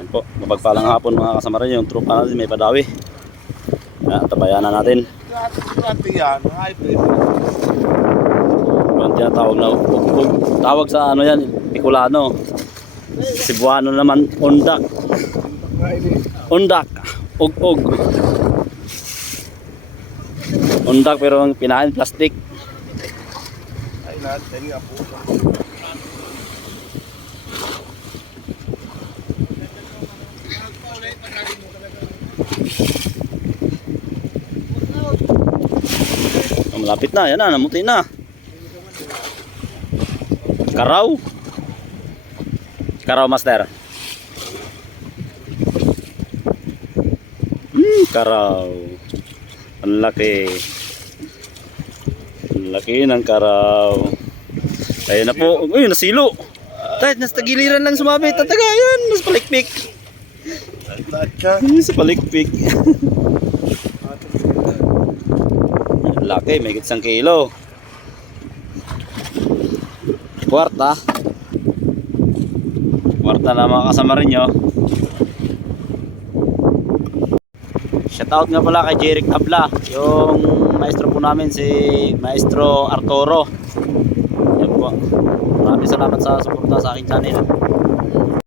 Yan po, mapagpalang hapon mga kasama rin yung tropa natin may padawi. Yan, tabayan na natin. Yung tinatawag na ug-ug. Tawag sa ano yan, Bicolano. Cebuano naman, undak. Undak, ug-ug. Undak pero ang pinain plastic. Ay, natin nga po. Malapit na, yan na, namuti na. Karaw. Karaw, master. Karaw. Ang laki. Ang laki ng karaw. Ayun na po. Uy, nasilo. Kahit nasa giliran lang sumabit. Tataga, yan. Nasa palikpik. Sa palikpik. Laki, may 1 kilo. Kwarta. Kwarta na mga kasama rin nyo. Shoutout nga pala kay Jeric Tabla, yung maestro po namin, si Maestro Arturo. Yan po. Maraming salamat sa suporta sa aking channel.